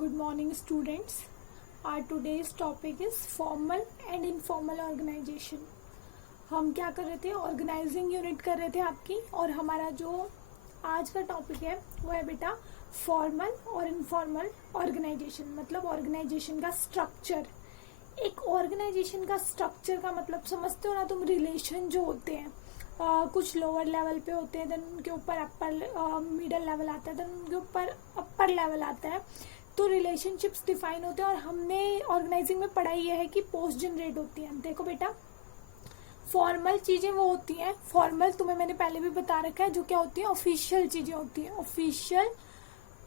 Good morning, students. Our today's topic is formal and informal organization. हम क्या कर रहे थे? ऑर्गेनाइजिंग यूनिट कर रहे थे आपकी, और हमारा जो आज का टॉपिक है वो है बेटा फॉर्मल और इनफॉर्मल ऑर्गेनाइजेशन, मतलब ऑर्गेनाइजेशन का स्ट्रक्चर। एक ऑर्गेनाइजेशन का स्ट्रक्चर का मतलब समझते हो ना तुम? रिलेशन जो होते हैं कुछ लोअर लेवल पे होते हैं, देन उनके ऊपर अपर मिडल लेवल आता है, देन उनके ऊपर अपर लेवल आता है, तो रिलेशनशिप्स डिफाइन होते हैं। और हमने ऑर्गेनाइजिंग में पढ़ा ये है कि पोस्ट जनरेट होती है। देखो बेटा, फॉर्मल चीजें वो होती हैं, फॉर्मल तुम्हें मैंने पहले भी बता रखा है, जो क्या होती है ऑफिशियल चीजें होती हैं, ऑफिशियल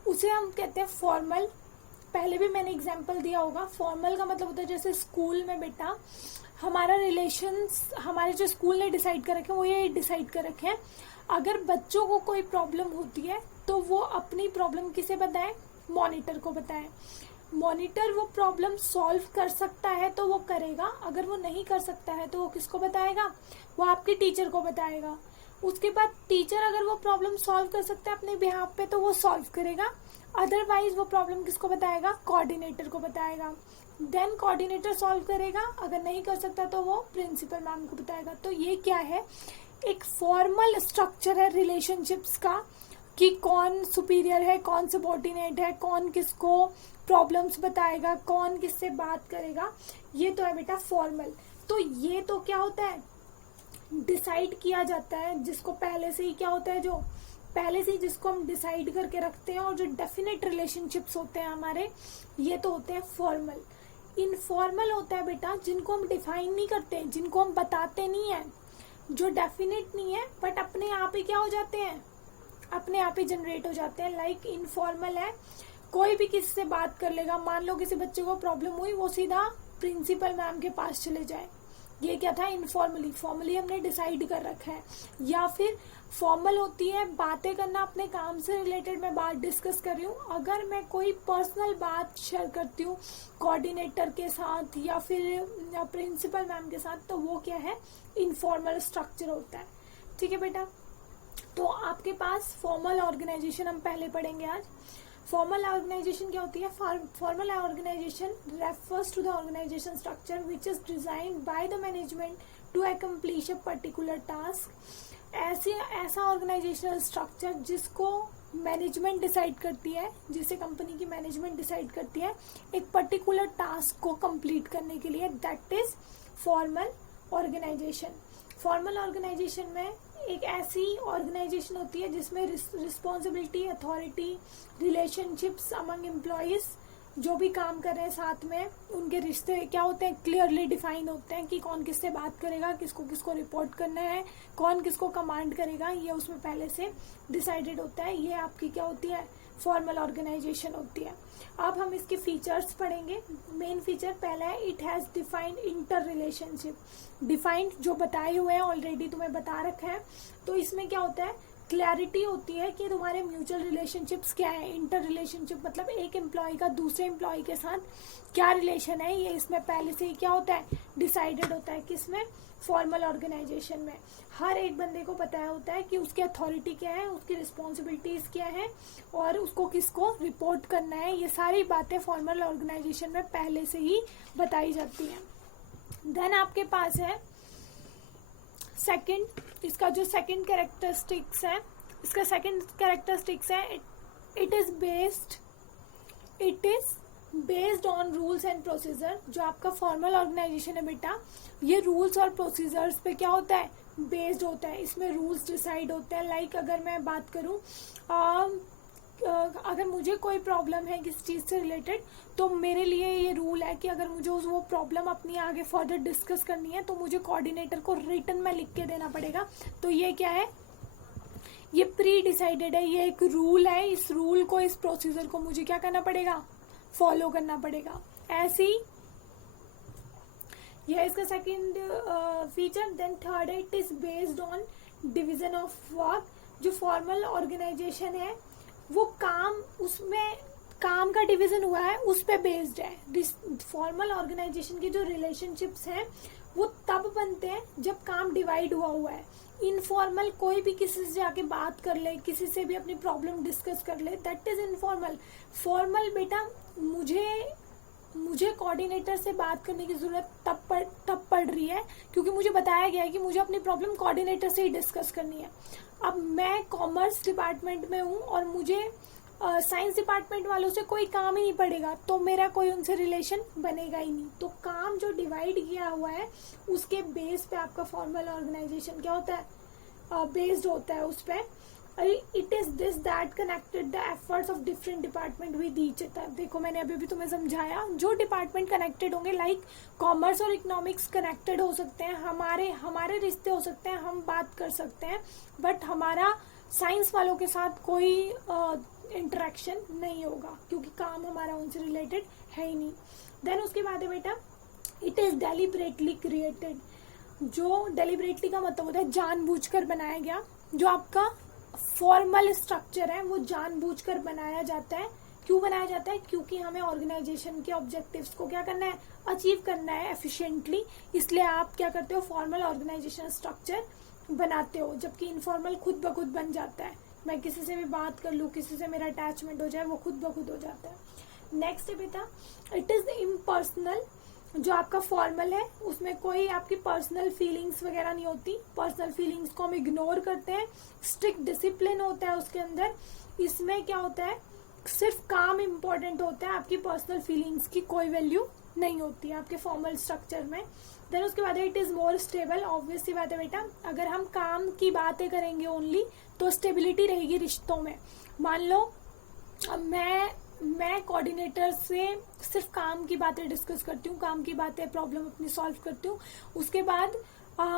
उसे हम कहते हैं फॉर्मल। पहले भी मैंने एग्जांपल दिया होगा। फॉर्मल का मतलब होता है जैसे स्कूल में बेटा हमारा रिलेशंस, हमारे जो स्कूल ने डिसाइड कर रखे हैं वो ये डिसाइड कर रखे हैं, अगर बच्चों को कोई प्रॉब्लम होती है तो वो अपनी प्रॉब्लम किसे बताएं? मॉनिटर को बताएं। मॉनिटर वो प्रॉब्लम सॉल्व कर सकता है तो वो करेगा, अगर वो नहीं कर सकता है तो वो किसको बताएगा? वो आपके टीचर को बताएगा। उसके बाद टीचर अगर वो प्रॉब्लम सॉल्व कर सकता है अपने बिहाफ पे तो वो सॉल्व करेगा, अदरवाइज वो प्रॉब्लम किसको बताएगा? कोऑर्डिनेटर को बताएगा। देन कोऑर्डिनेटर सॉल्व करेगा, अगर नहीं कर सकता तो वो प्रिंसिपल मैम को बताएगा। तो ये क्या है? एक फॉर्मल स्ट्रक्चर है रिलेशनशिप्स का, कि कौन सुपीरियर है, कौन सबॉर्डिनेट है, कौन किसको प्रॉब्लम्स बताएगा, कौन किससे बात करेगा, ये तो है बेटा फॉर्मल। तो ये तो क्या होता है? डिसाइड किया जाता है, जिसको पहले से ही क्या होता है, जो पहले से जिसको हम डिसाइड करके रखते हैं, और जो डेफिनेट रिलेशनशिप्स होते हैं हमारे, ये तो होते हैं फॉर्मल। इनफॉर्मल होता है बेटा जिनको हम डिफाइन नहीं करते, जिनको हम बताते नहीं है, जो डेफिनेट नहीं है बट अपने आप ही क्या हो जाते हैं, अपने आप ही जनरेट हो जाते हैं। लाइक इनफॉर्मल है, कोई भी किसी से बात कर लेगा। मान लो किसी बच्चे को प्रॉब्लम हुई, वो सीधा प्रिंसिपल मैम के पास चले जाए, ये क्या था? इनफॉर्मली। फॉर्मली हमने डिसाइड कर रखा है। या फिर फॉर्मल होती है बातें करना, अपने काम से रिलेटेड मैं बात डिस्कस कर रही हूँ, अगर मैं कोई पर्सनल बात शेयर करती हूँ कोऑर्डिनेटर के साथ या फिर प्रिंसिपल मैम के साथ, तो वो क्या है? इनफॉर्मल स्ट्रक्चर होता है। ठीक है बेटा, तो आपके पास फॉर्मल ऑर्गेनाइजेशन हम पहले पढ़ेंगे आज। फॉर्मल ऑर्गेनाइजेशन क्या होती है? Formal organisation refers to the organisation structure which is designed by the management to accomplish a particular task. ऐसा ऑर्गेनाइजेशनल स्ट्रक्चर जिसको मैनेजमेंट डिसाइड करती है, जिसे कंपनी की मैनेजमेंट डिसाइड करती है एक पर्टिकुलर टास्क को कंप्लीट करने के लिए, that is formal organisation. Formal organisation में एक ऐसी ऑर्गेनाइजेशन होती है जिसमें responsibility, authority, relationships among employees, जो भी काम कर रहे हैं साथ में, उनके रिश्ते क्या होते हैं? क्लियरली डिफाइन होते हैं कि कौन किससे बात करेगा, किसको किसको रिपोर्ट करना है, कौन किसको कमांड करेगा, ये उसमें पहले से डिसाइडेड होता है। ये आपकी क्या होती है? फॉर्मल ऑर्गेनाइजेशन होती है। अब हम इसके फीचर्स पढ़ेंगे। मेन फीचर पहला है, it has defined inter relationship. Defined जो बताए हुए हैं ऑलरेडी, तुम्हें बता रखा है। तो इसमें क्या होता है? क्लैरिटी होती है कि तुम्हारे म्यूचुअल रिलेशनशिप्स क्या है। इंटर रिलेशनशिप मतलब एक एम्प्लॉय का दूसरे एम्प्लॉय के साथ क्या रिलेशन है, ये इसमें पहले से ही क्या होता है? डिसाइडेड होता है। किसमें? फॉर्मल ऑर्गेनाइजेशन में। हर एक बंदे को पता होता है कि उसकी अथॉरिटी क्या है, उसकी रिस्पॉन्सिबिलिटीज क्या है, और उसको किसको रिपोर्ट करना है। ये सारी बातें फॉर्मल ऑर्गेनाइजेशन में पहले से ही बताई जाती हैं। देन आपके पास है सेकंड, इसका जो सेकंड कैरेक्टरिस्टिक्स है, इसका सेकंड कैरेक्टरिस्टिक्स है, it is based on rules and procedure. जो आपका फॉर्मल ऑर्गेनाइजेशन है बेटा, ये रूल्स और प्रोसीजर्स पे क्या होता है? बेस्ड होता है। इसमें रूल्स डिसाइड होते हैं। लाइक अगर मैं बात करूं, अगर मुझे कोई प्रॉब्लम है किस चीज से रिलेटेड, तो मेरे लिए ये रूल है कि अगर मुझे वो प्रॉब्लम अपनी आगे फर्दर डिस्कस करनी है तो मुझे कोऑर्डिनेटर को रिटन में लिख के देना पड़ेगा। तो ये क्या है? ये प्री डिसाइडेड है, ये एक रूल है। इस रूल को, इस प्रोसीजर को मुझे क्या करना पड़ेगा? फॉलो करना पड़ेगा। ऐसी यह इसका सेकंड फीचर। देन थर्ड है, it is based on division of work. जो फॉर्मल ऑर्गेनाइजेशन है वो काम, उसमें काम का डिवीजन हुआ है, उस पे बेस्ड है। फॉर्मल ऑर्गेनाइजेशन की जो रिलेशनशिप्स हैं वो तब बनते हैं जब काम डिवाइड हुआ है। इनफॉर्मल कोई भी किसी से जाके बात कर ले, किसी से भी अपनी प्रॉब्लम डिस्कस कर ले, दैट इज इनफॉर्मल। फॉर्मल बेटा मुझे कोऑर्डिनेटर से बात करने की जरूरत तब पड़ रही है क्योंकि मुझे बताया गया है कि मुझे अपनी प्रॉब्लम कोऑर्डिनेटर से ही डिस्कस करनी है। अब मैं कॉमर्स डिपार्टमेंट में हूँ और मुझे साइंस डिपार्टमेंट वालों से कोई काम ही नहीं पड़ेगा, तो मेरा कोई उनसे रिलेशन बनेगा ही नहीं। तो काम जो डिवाइड किया हुआ है उसके बेस पे आपका फॉर्मल ऑर्गेनाइजेशन क्या होता है, बेस्ड होता है उस पर। It is this that connected the efforts of different department with each other. देखो मैंने अभी भी तुम्हें समझाया, जो डिपार्टमेंट कनेक्टेड होंगे, लाइक कॉमर्स और इकोनॉमिक्स कनेक्टेड हो सकते हैं, हमारे रिश्ते हो सकते हैं, हम बात कर सकते हैं, बट हमारा साइंस वालों के साथ कोई इंटरेक्शन नहीं होगा क्योंकि काम हमारा उनसे रिलेटेड है ही नहीं। देन उसके बाद है बेटा, इट इज डेलिबरेटली क्रिएटेड। जो डेलिबरेटली का मतलब होता है जानबूझकर बनाया गया। जो आपका फॉर्मल स्ट्रक्चर है वो जानबूझकर बनाया जाता है। क्यों बनाया जाता है? क्योंकि हमें ऑर्गेनाइजेशन के ऑब्जेक्टिव्स को क्या करना है, अचीव करना है एफिशिएंटली। इसलिए आप क्या करते हो, फॉर्मल ऑर्गेनाइजेशन स्ट्रक्चर बनाते हो, जबकि इनफॉर्मल खुद ब खुद बन जाता है। मैं किसी से भी बात कर लूँ, किसी से मेरा अटैचमेंट हो जाए, वो खुद ब खुद हो जाता है। नेक्स्ट है बेटा, इट इज इम्पर्सनल। जो आपका फॉर्मल है उसमें कोई आपकी पर्सनल फीलिंग्स वगैरह नहीं होती। पर्सनल फीलिंग्स को हम इग्नोर करते हैं। स्ट्रिक्ट डिसिप्लिन होता है उसके अंदर। इसमें क्या होता है, सिर्फ काम इम्पोर्टेंट होता है, आपकी पर्सनल फीलिंग्स की कोई वैल्यू नहीं होती है आपके फॉर्मल स्ट्रक्चर में। देन उसके बाद it is more stable. Obvious सी बात है बेटा, अगर हम काम की बातें करेंगे ओनली तो स्टेबिलिटी रहेगी रिश्तों में। मान लो मैं कोऑर्डिनेटर से सिर्फ काम की बातें डिस्कस करती हूँ, काम की बातें, प्रॉब्लम अपनी सॉल्व करती हूँ। उसके बाद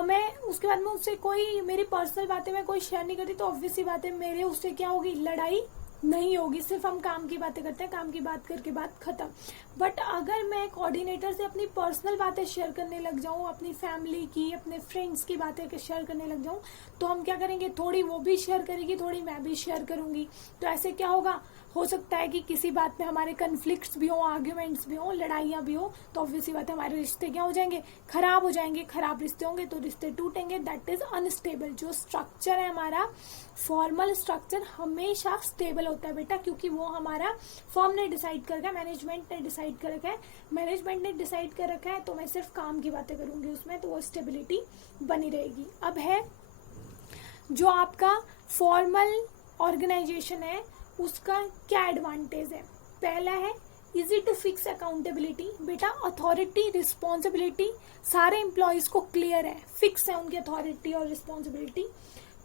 मैं उससे कोई मेरी पर्सनल बातें मैं कोई शेयर नहीं करती, तो ऑब्वियस सी बात है मेरे उससे क्या होगी, लड़ाई नहीं होगी। सिर्फ हम काम की बातें करते हैं, काम की बात करके बात खत्म। बट अगर मैं कोऑर्डिनेटर से अपनी पर्सनल बातें शेयर करने लग जाऊं, अपनी फैमिली की, अपने फ्रेंड्स की बातें शेयर करने लग जाऊं, तो हम क्या करेंगे, थोड़ी वो भी शेयर करेगी, थोड़ी मैं भी शेयर करूंगी। तो ऐसे क्या होगा, हो सकता है कि किसी बात में हमारे कन्फ्लिक्ट्स भी हो, आर्ग्यूमेंट्स भी हो, लड़ाइयां भी हो, तो ऑब्वियसली बात है हमारे रिश्ते क्या हो जाएंगे, खराब हो जाएंगे। खराब रिश्ते होंगे तो रिश्ते टूटेंगे। That is unstable. जो स्ट्रक्चर है हमारा फॉर्मल स्ट्रक्चर हमेशा स्टेबल होता है बेटा, क्योंकि वो हमारा फर्म ने डिसाइड कर रखा है, मैनेजमेंट ने डिसाइड कर रखा है। मैनेजमेंट ने डिसाइड कर रखा है तो मैं सिर्फ काम की बातें करूंगी उसमें, तो वो स्टेबिलिटी बनी रहेगी। अब है जो आपका फॉर्मल ऑर्गेनाइजेशन है उसका क्या एडवांटेज है। पहला है इजी टू फिक्स अकाउंटेबिलिटी। बेटा अथॉरिटी, रिस्पॉन्सिबिलिटी सारे एम्प्लॉयज को क्लियर है, फिक्स है उनकी अथॉरिटी और रिस्पॉन्सिबिलिटी।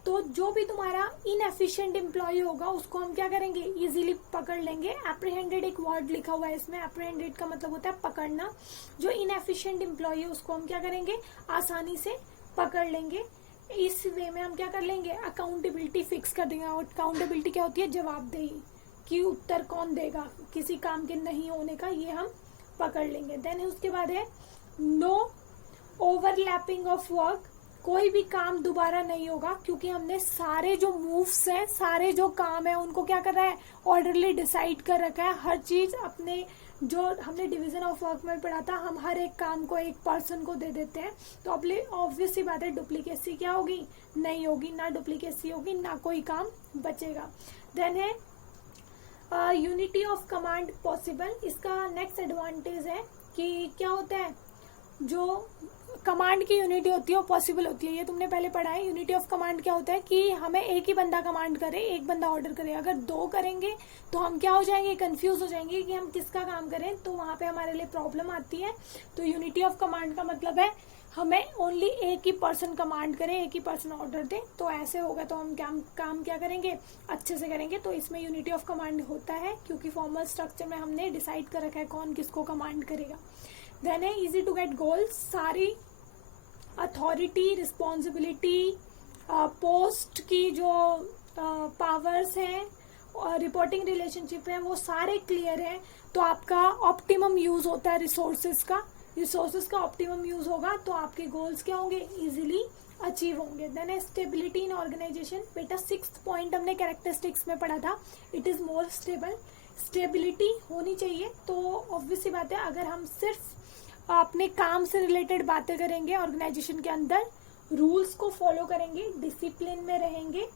तो जो भी तुम्हारा इनएफिशिएंट एम्प्लॉय होगा उसको हम क्या करेंगे, इजीली पकड़ लेंगे। एप्रीहेंडेड एक वर्ड लिखा हुआ है इसमें, एप्रीहेंडेड का मतलब होता है पकड़ना। जो इनएफिशिएंट एम्प्लॉय है उसको हम क्या करेंगे, आसानी से पकड़ लेंगे। इस वे में हम क्या कर लेंगे, अकाउंटेबिलिटी फिक्स कर देंगे। और अकाउंटेबिलिटी क्या होती है, जवाबदेही, कि उत्तर कौन देगा किसी काम के नहीं होने का, ये हम पकड़ लेंगे। देन उसके बाद है नो ओवरलैपिंग ऑफ वर्क। कोई भी काम दोबारा नहीं होगा, क्योंकि हमने सारे जो मूव्स हैं, सारे जो काम है उनको क्या कर रहा है, ऑर्डरली डिसाइड कर रखा है। हर चीज अपने, जो हमने डिवीजन ऑफ वर्क में पढ़ा था, हम हर एक काम को एक पर्सन को दे देते हैं। तो ऑब्वियस सी बात है डुप्लीकेसी क्या होगी, नहीं होगी। ना डुप्लीकेसी होगी, ना कोई काम बचेगा। देन है यूनिटी ऑफ कमांड पॉसिबल। इसका नेक्स्ट एडवांटेज है कि क्या होता है, जो कमांड की यूनिटी होती है वो पॉसिबल होती है। ये तुमने पहले पढ़ा है। यूनिटी ऑफ कमांड क्या होता है कि हमें एक ही बंदा कमांड करे, एक बंदा ऑर्डर करे। अगर दो करेंगे तो हम क्या हो जाएंगे, कंफ्यूज हो जाएंगे कि हम किसका काम करें, तो वहां पे हमारे लिए प्रॉब्लम आती है। तो यूनिटी ऑफ कमांड का मतलब है हमें ओनली एक ही पर्सन कमांड करे, एक ही पर्सन ऑर्डर दे। तो ऐसे होगा तो हम काम क्या करेंगे, अच्छे से करेंगे। तो इसमें यूनिटी ऑफ कमांड होता है, क्योंकि फॉर्मल स्ट्रक्चर में हमने डिसाइड कर रखा है कौन किसको कमांड करेगा। देन है इजी टू गेट गोल्स। सारी अथॉरिटी, रिस्पॉन्सिबिलिटी, पोस्ट की जो पावर्स हैं और रिपोर्टिंग रिलेशनशिप है वो सारे क्लियर हैं। तो आपका ऑप्टिमम यूज होता है रिसोर्सेज का ऑप्टिमम यूज होगा, तो आपके गोल्स क्या होंगे, इजीली अचीव होंगे। देन है स्टेबिलिटी इन ऑर्गेनाइजेशन। बेटा 6th पॉइंट हमने कैरेक्टरिस्टिक्स में पढ़ा था, it is more stable. Stability होनी चाहिए। तो ऑब्वियस सी बात है, अगर हम सिर्फ अपने काम से रिलेटेड बातें करेंगे ऑर्गेनाइजेशन के अंदर रूल्स को फॉलो करेंगे, डिसिप्लिन में रहेंगे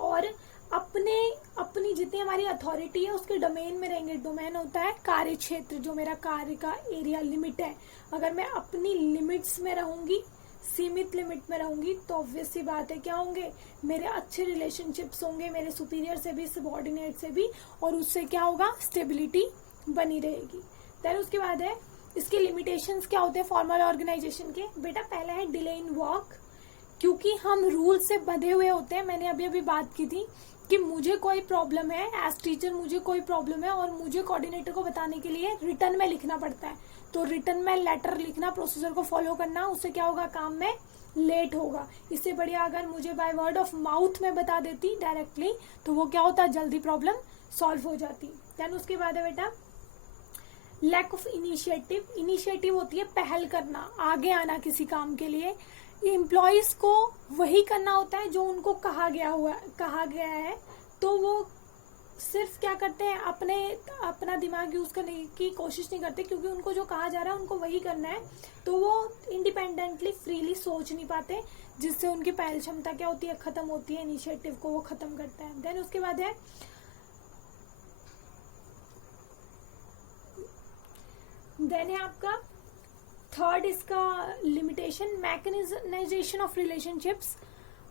और अपनी जितनी हमारी अथॉरिटी है उसके डोमेन में रहेंगे। डोमेन होता है कार्य क्षेत्र, जो मेरा कार्य का एरिया लिमिट है। अगर मैं अपनी लिमिट्स में रहूंगी, सीमित लिमिट में रहूंगी, तो ऑब्वियस सी बात है क्या होंगे, मेरे अच्छे रिलेशनशिप्स होंगे मेरे सुपीरियर से भी, सबॉर्डिनेट से भी, और उससे क्या होगा, स्टेबिलिटी बनी रहेगी। देन उसके बाद है इसके लिमिटेशंस क्या होते हैं फॉर्मल ऑर्गेनाइजेशन के। बेटा पहला है डिले इन वर्क, क्योंकि हम रूल से बंधे हुए होते हैं। मैंने अभी बात की थी कि मुझे कोई प्रॉब्लम है, एज टीचर मुझे कोई प्रॉब्लम है और मुझे कोऑर्डिनेटर को बताने के लिए रिटर्न में लिखना पड़ता है। तो रिटर्न में लेटर लिखना, प्रोसीजर को फॉलो करना, उससे क्या होगा, काम में लेट होगा। इससे बढ़िया अगर मुझे बाय वर्ड ऑफ माउथ में बता देती डायरेक्टली, तो वो क्या होता, जल्दी प्रॉब्लम सॉल्व हो जाती। देन उसके बाद है बेटा लैक ऑफ इनिशिएटिव। इनिशिएटिव होती है पहल करना, आगे आना किसी काम के लिए। एम्प्लॉयज को वही करना होता है जो उनको कहा गया है, तो वो सिर्फ क्या करते हैं, अपना दिमाग यूज करने की कोशिश नहीं करते, क्योंकि उनको जो कहा जा रहा है उनको वही करना है। तो वो इंडिपेंडेंटली फ्रीली सोच नहीं पाते, जिससे उनकी पहल क्षमता क्या होती है, खत्म होती है। इनिशिएटिव को वो खत्म करता है। देन उसके बाद है आपका थर्ड इसका लिमिटेशन मैकेनाइजेशन ऑफ रिलेशनशिप्स।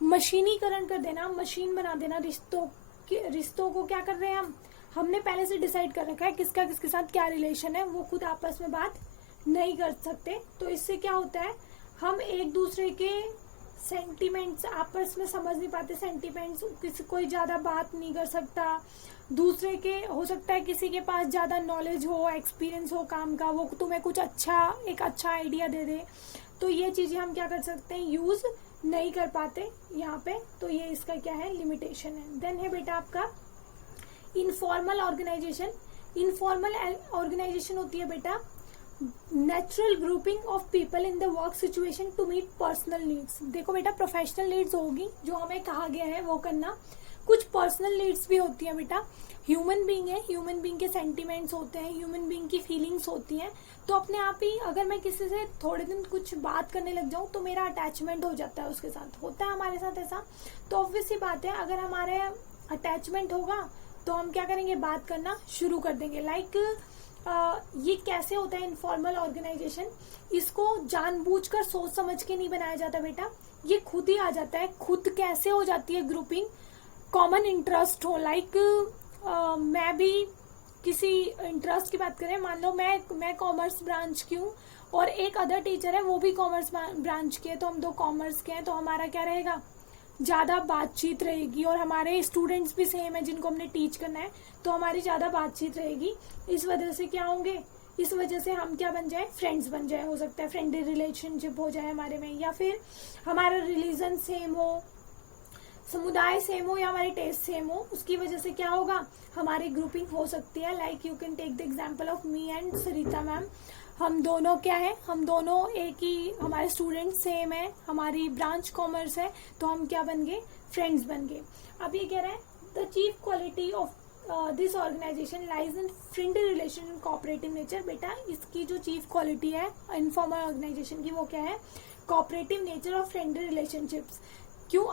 मशीनीकरण कर देना, मशीन बना देना रिश्तों को क्या कर रहे हैं हमने पहले से डिसाइड कर रखा है किसका किसके साथ क्या रिलेशन है, वो खुद आपस में बात नहीं कर सकते। तो इससे क्या होता है, हम एक दूसरे के सेंटिमेंट्स आपस में समझ नहीं पाते। सेंटिमेंट्स, किसी कोई ज्यादा बात नहीं कर सकता दूसरे के, हो सकता है किसी के पास ज्यादा नॉलेज हो, एक्सपीरियंस हो काम का, वो तुम्हें कुछ एक अच्छा आइडिया दे दे। तो ये चीजें हम क्या कर सकते हैं, यूज नहीं कर पाते यहाँ पे। तो ये इसका क्या है, लिमिटेशन है। देन है बेटा आपका इनफॉर्मल ऑर्गेनाइजेशन। इनफॉर्मल ऑर्गेनाइजेशन होती है बेटा natural grouping of people in the work situation to meet personal needs. देखो बेटा प्रोफेशनल नीड्स होगी जो हमें कहा गया है वो करना, कुछ पर्सनल नीड्स भी होती है बेटा। ह्यूमन बीइंग है, ह्यूमन बीइंग के सेंटिमेंट्स होते हैं, ह्यूमन बीइंग की फीलिंग्स होती हैं। तो अपने आप ही अगर मैं किसी से थोड़े दिन कुछ बात करने लग जाऊं तो मेरा अटैचमेंट हो जाता है उसके साथ, होता है हमारे साथ ऐसा। तो ऑब्वियस सी बात है, अगर हमारे अटैचमेंट होगा तो हम क्या करेंगे, बात करना शुरू कर देंगे। ये कैसे होता है इनफॉर्मल ऑर्गेनाइजेशन, इसको जानबूझकर सोच समझ के नहीं बनाया जाता बेटा, ये खुद ही आ जाता है। खुद कैसे हो जाती है ग्रुपिंग, कॉमन इंटरेस्ट हो। मैं भी किसी इंटरेस्ट की बात करें, मान लो मैं कॉमर्स ब्रांच की हूँ और एक अदर टीचर है वो भी कॉमर्स ब्रांच के है, तो हम दो कॉमर्स के हैं, तो हमारा क्या रहेगा, ज्यादा बातचीत रहेगी। और हमारे स्टूडेंट्स भी सेम है जिनको हमने टीच करना है, तो हमारी ज्यादा बातचीत रहेगी। इस वजह से क्या होंगे, इस वजह से हम क्या बन जाए, फ्रेंड्स बन जाए। हो सकता है फ्रेंडली रिलेशनशिप हो जाए हमारे में, या फिर हमारा रिलीजन सेम हो, समुदाय सेम हो, या हमारे टेस्ट सेम हो, उसकी वजह से क्या होगा, हमारी ग्रुपिंग हो सकती है। Like you can take the example of me and Sarita ma'am. हम दोनों क्या है, हम दोनों एक ही, हमारे स्टूडेंट सेम है, हमारी ब्रांच कॉमर्स है, तो हम क्या बन गए, फ्रेंड्स बन गए। अब ये कह रहे हैं the chief quality of this organisation lies in friendly relation and cooperative nature. बेटा इसकी जो चीफ क्वालिटी है इनफॉर्मल ऑर्गेनाइजेशन की, वो क्या है, कोऑपरेटिव नेचर और फ्रेंडली रिलेशनशिप्स। क्यों,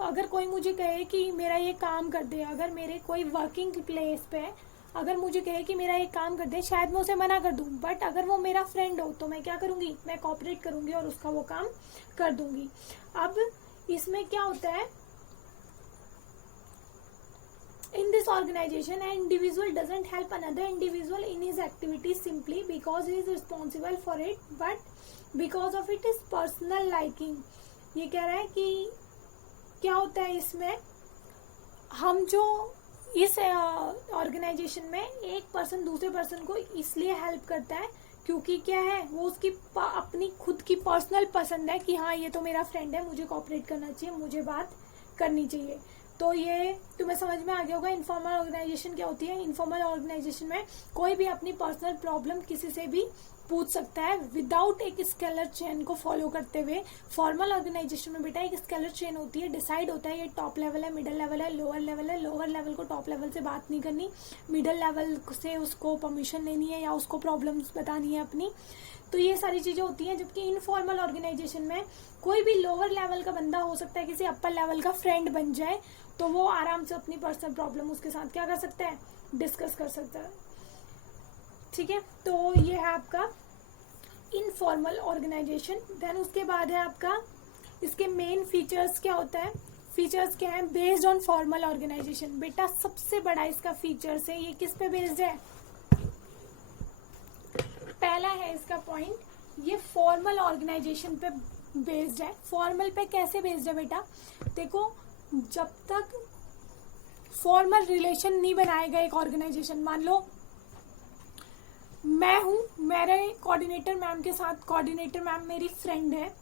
अगर कोई मुझे कहे कि मेरा ये काम कर दे, अगर मेरे कोई वर्किंग प्लेस पे अगर मुझे कहे कि मेरा ये काम कर दे, शायद मैं उसे मना कर दूं, बट अगर वो मेरा फ्रेंड हो तो मैं क्या करूंगी, मैं कोऑपरेट करूंगी और उसका वो काम कर दूंगी। अब इसमें क्या होता है, in this organization an individual doesn't help another individual in his activities simply because he is responsible for it, but because of it is personal liking। ये कह रहा है कि क्या होता है इसमें, हम जो इस ऑर्गेनाइजेशन में एक पर्सन दूसरे पर्सन को इसलिए हेल्प करता है क्योंकि क्या है, वो उसकी अपनी खुद की पर्सनल पसंद है कि हाँ ये तो मेरा फ्रेंड है, मुझे कोऑपरेट करना चाहिए, मुझे बात करनी चाहिए। तो ये तुम्हें समझ में आ गया होगा इनफॉर्मल ऑर्गेनाइजेशन क्या होती है। इनफॉर्मल ऑर्गेनाइजेशन में कोई भी अपनी पर्सनल प्रॉब्लम किसी से भी पूछ सकता है विदाउट एक स्केलर चेन को फॉलो करते हुए। फॉर्मल ऑर्गेनाइजेशन में बेटा एक स्केलर चेन होती है, डिसाइड होता है ये टॉप लेवल है, मिडिल लेवल है, लोअर लेवल है। लोअर लेवल को टॉप लेवल से बात नहीं करनी, मिडिल लेवल से उसको परमिशन लेनी है या उसको प्रॉब्लम्स बतानी है अपनी। तो ये सारी चीजें होती हैं। जबकि इनफॉर्मल ऑर्गेनाइजेशन में कोई भी लोअर लेवल का बंदा हो सकता है किसी अपर लेवल का फ्रेंड बन जाए, तो वो आराम से अपनी पर्सनल प्रॉब्लम उसके साथ क्या कर सकता है, डिस्कस कर सकता है। ठीक है, तो ये है आपका इनफॉर्मल ऑर्गेनाइजेशन। देन उसके बाद है आपका इसके मेन फीचर्स क्या होता है। फीचर्स क्या है बेस्ड ऑन फॉर्मल ऑर्गेनाइजेशन। बेटा सबसे बड़ा इसका फीचर्स है, ये किस पे बेस्ड है, पहला है इसका पॉइंट, ये फॉर्मल ऑर्गेनाइजेशन पे बेस्ड है। फॉर्मल पे कैसे बेस्ड है बेटा, देखो जब तक फॉर्मल रिलेशन नहीं बनाएगा एक ऑर्गेनाइजेशन, मान लो मैं हूं, मेरे कोऑर्डिनेटर मैम के साथ, कोऑर्डिनेटर मैम मेरी फ्रेंड है,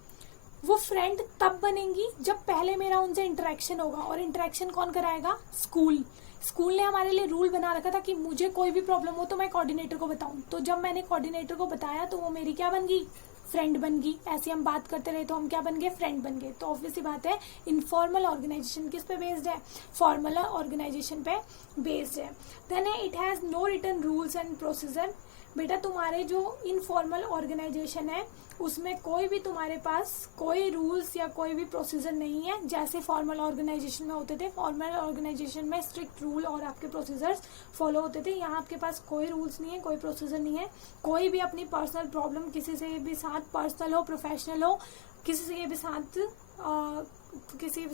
वो फ्रेंड तब बनेंगी जब पहले मेरा उनसे इंटरेक्शन होगा। और इंटरेक्शन कौन कराएगा, स्कूल। स्कूल ने हमारे लिए रूल बना रखा था कि मुझे कोई भी प्रॉब्लम हो तो मैं कोऑर्डिनेटर को बताऊं। तो जब मैंने कोऑर्डिनेटर को बताया तो वो मेरी क्या बन गई, फ्रेंड बन गई। ऐसे हम बात करते रहे तो हम क्या बन गए, फ्रेंड बन गए। तो ऑब्वियसली बात है इनफॉर्मल ऑर्गेनाइजेशन किस पे बेस्ड है, फॉर्मल ऑर्गेनाइजेशन पे बेस्ड है। Then it has no written rules and procedure. बेटा तुम्हारे जो इनफॉर्मल ऑर्गेनाइजेशन है उसमें कोई भी तुम्हारे पास कोई रूल्स या कोई भी प्रोसीजर नहीं है जैसे फॉर्मल ऑर्गेनाइजेशन में होते थे। फॉर्मल ऑर्गेनाइजेशन में स्ट्रिक्ट रूल और आपके प्रोसीजर्स फॉलो होते थे। यहाँ आपके पास कोई रूल्स नहीं है, कोई प्रोसीजर नहीं है। कोई भी अपनी पर्सनल प्रॉब्लम किसी से भी साथ, पर्सनल हो प्रोफेशनल हो, किसी से भी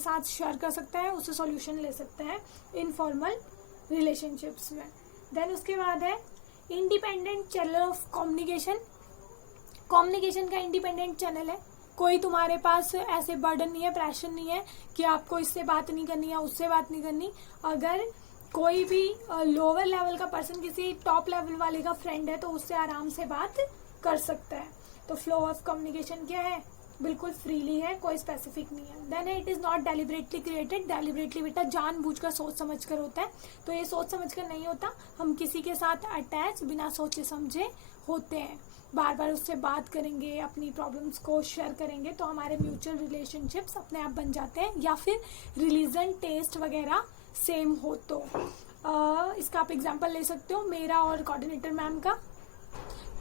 साथ शेयर कर सकता है, उससे सॉल्यूशन ले सकता है इनफॉर्मल रिलेशनशिप्स में। देन उसके बाद है independent channel of communication. Communication का इंडिपेंडेंट चैनल है, कोई तुम्हारे पास ऐसे बर्डन नहीं है, प्रेशर नहीं है कि आपको इससे बात नहीं करनी या उससे बात नहीं करनी। अगर कोई भी लोअर लेवल का पर्सन किसी टॉप लेवल वाले का फ्रेंड है तो उससे आराम से बात कर सकता है। तो फ्लो ऑफ कम्युनिकेशन क्या है, बिल्कुल फ्रीली है, कोई स्पेसिफिक नहीं है। Then it is not deliberately created. Deliberately बेटा जानबूझकर सोच समझ कर होता है, तो ये सोच समझ कर नहीं होता। हम किसी के साथ अटैच बिना सोचे समझे होते हैं, बार बार उससे बात करेंगे, अपनी प्रॉब्लम्स को शेयर करेंगे तो हमारे म्यूचुअल रिलेशनशिप्स अपने आप बन जाते हैं। या फिर रिलीजन, टेस्ट वगैरह सेम हो तो इसका आप एग्जांपल ले सकते हो मेरा और कोऑर्डिनेटर मैम का।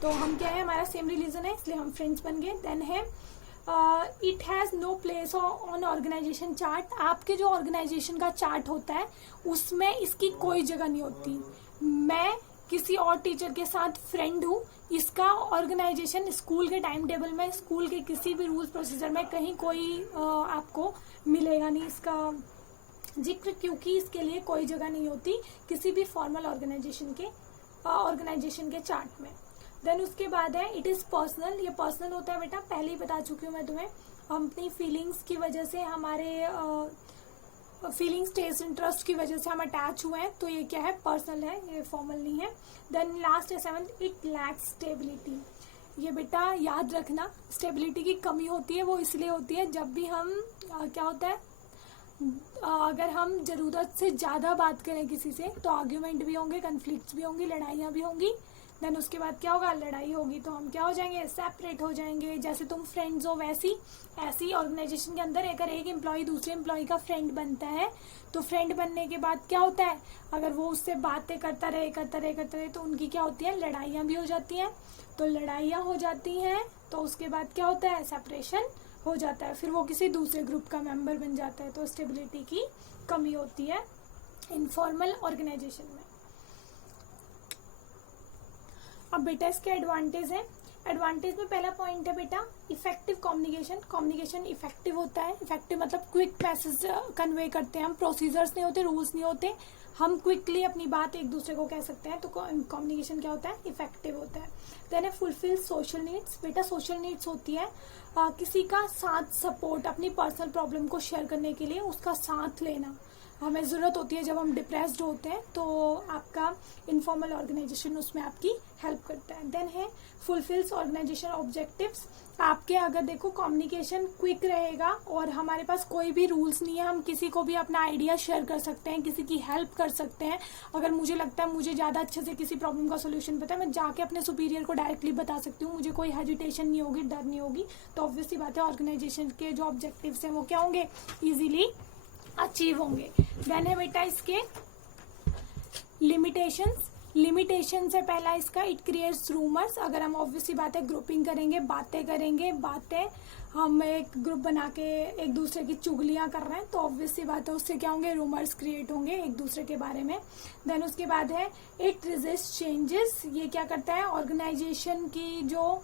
तो हम क्या है, हमारा सेम रिलीजन है इसलिए हम फ्रेंड्स बन गए। देन है it has no place on organisation chart. आपके जो ऑर्गेनाइजेशन का चार्ट होता है उसमें इसकी कोई जगह नहीं होती। मैं किसी और टीचर के साथ फ्रेंड हूँ, इसका ऑर्गेनाइजेशन स्कूल के टाइम टेबल में, स्कूल के किसी भी रूल्स प्रोसीजर में कहीं कोई आपको मिलेगा नहीं इसका जिक्र, क्योंकि इसके लिए कोई जगह नहीं होती किसी भी फॉर्मल ऑर्गेनाइजेशन के चार्ट में। देन उसके बाद है इट इज पर्सनल। ये पर्सनल होता है बेटा, पहले ही बता चुकी हूँ मैं तुम्हें। हम अपनी फीलिंग्स की वजह से, हमारे फीलिंग्स, टेस्ट, इंटरेस्ट की वजह से हम अटैच हुए हैं, तो ये क्या है, पर्सनल है, ये फॉर्मल नहीं है। देन लास्ट है 7th, इट लैक्स स्टेबिलिटी। ये बेटा याद रखना, स्टेबिलिटी की कमी होती है, वो इसलिए होती है जब भी हम क्या होता है, अगर हम जरूरत से ज्यादा बात करें किसी से तो आर्ग्यूमेंट भी होंगे, कन्फ्लिक्ट्स भी होंगी, लड़ाइयाँ भी होंगी। देन उसके बाद क्या होगा, लड़ाई होगी तो हम क्या हो जाएंगे, सेपरेट हो जाएंगे। जैसे तुम फ्रेंड्स हो वैसी ऐसी ऑर्गेनाइजेशन के अंदर अगर एक एम्प्लॉय दूसरे एम्प्लॉय का फ्रेंड बनता है तो फ्रेंड बनने के बाद क्या होता है, अगर वो उससे बातें करता रहे तो उनकी क्या होती है, लड़ाइयाँ भी हो जाती हैं। तो लड़ाइयाँ हो जाती हैं तो उसके बाद क्या होता है, सेपरेशन हो जाता है, फिर वो किसी दूसरे ग्रुप का मेंबर बन जाता है। तो स्टेबिलिटी की कमी होती है इनफॉर्मल ऑर्गेनाइजेशन में। अब बेटा इसके एडवांटेज है। एडवांटेज में पहला पॉइंट है बेटा इफेक्टिव कम्युनिकेशन। कम्युनिकेशन इफेक्टिव होता है, इफेक्टिव मतलब क्विक मैसेज कन्वे करते हैं हम, प्रोसीजर्स नहीं होते, रूल्स नहीं होते, हम क्विकली अपनी बात एक दूसरे को कह सकते हैं। तो कम्युनिकेशन क्या होता है, इफेक्टिव होता है। देन है फुलफिल सोशल नीड्स। बेटा सोशल नीड्स होती है किसी का साथ, सपोर्ट, अपनी पर्सनल प्रॉब्लम को शेयर करने के लिए उसका साथ लेना। हमें ज़रूरत होती है जब हम डिप्रेस्ड होते हैं, तो आपका इनफॉर्मल ऑर्गेनाइजेशन उसमें आपकी हेल्प करता है। देन है फुलफिल्स ऑर्गेनाइजेशन ऑब्जेक्टिव्स। आपके अगर देखो कम्युनिकेशन क्विक रहेगा और हमारे पास कोई भी रूल्स नहीं है, हम किसी को भी अपना आइडिया शेयर कर सकते हैं, किसी की हेल्प कर सकते हैं। अगर मुझे लगता है मुझे ज़्यादा अच्छे से किसी प्रॉब्लम का सोल्यूशन पता है, मैं जाके अपने सुपीरियर को डायरेक्टली बता सकती हूँ, मुझे कोई हेजिटेशन नहीं होगी, डर नहीं होगी। तो ऑब्वियसली बात है ऑर्गेनाइजेशन के जो ऑब्जेक्टिव्स हैं वो क्या होंगे, ईजिली अचीव होंगे। देन है बेटा इसके लिमिटेशंस। लिमिटेशन से पहला इसका इट क्रिएट्स रूमर्स। अगर हम ऑब्वियसली बात है ग्रुपिंग करेंगे, बातें हम एक ग्रुप बना के एक दूसरे की चुगलियां कर रहे हैं, तो ऑब्वियसली बात है उससे क्या होंगे, रूमर्स क्रिएट होंगे एक दूसरे के बारे में। देन उसके बाद है इट रेजिस्ट चेंजेस। ये क्या करता है, ऑर्गेनाइजेशन की जो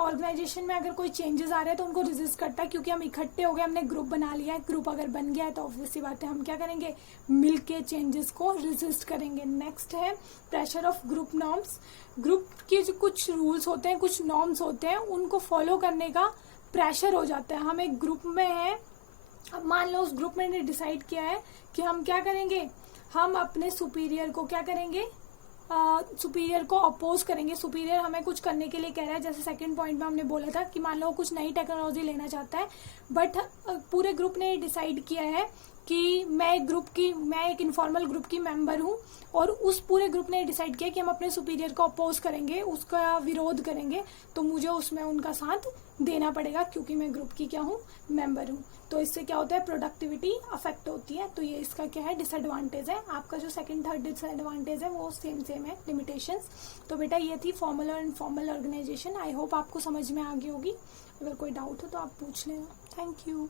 ऑर्गेनाइजेशन में अगर कोई चेंजेस आ रहे हैं तो उनको रेजिस्ट करता है, क्योंकि हम इकट्ठे हो गए, हमने ग्रुप बना लिया है। ग्रुप अगर बन गया है तो ऑब्वियसली बात है हम क्या करेंगे, मिलके चेंजेस को रेजिस्ट करेंगे। नेक्स्ट है pressure of group norms. Group के जो कुछ रूल्स होते हैं, कुछ नॉर्म्स होते हैं, उनको फॉलो करने का प्रेशर हो जाता है। हम एक ग्रुप में हैं, अब मान लो उस ग्रुप में ने डिसाइड किया है कि हम क्या करेंगे, हम अपने सुपीरियर को क्या करेंगे, सुपीरियर को अपोज करेंगे। सुपीरियर हमें कुछ करने के लिए कह रहा है, जैसे सेकंड पॉइंट में हमने बोला था कि मान लो कुछ नई टेक्नोलॉजी लेना चाहता है, बट पूरे ग्रुप ने डिसाइड किया है कि मैं एक इनफॉर्मल ग्रुप की मेंबर हूँ, और उस पूरे ग्रुप ने डिसाइड किया कि हम अपने सुपीरियर को अपोज करेंगे, उसका विरोध करेंगे, तो मुझे उसमें उनका साथ देना पड़ेगा, क्योंकि मैं ग्रुप की क्या हूँ, मेंबर हूँ। तो इससे क्या होता है, प्रोडक्टिविटी अफेक्ट होती है। तो ये इसका क्या है, डिसएडवांटेज है। आपका जो सेकंड थर्ड डिसएडवांटेज है वो सेम है, लिमिटेशंस। तो बेटा ये थी फॉर्मल और इनफॉर्मल ऑर्गेनाइजेशन। आई होप आपको समझ में आ गई होगी। अगर कोई डाउट हो तो आप पूछ लेना। Thank you.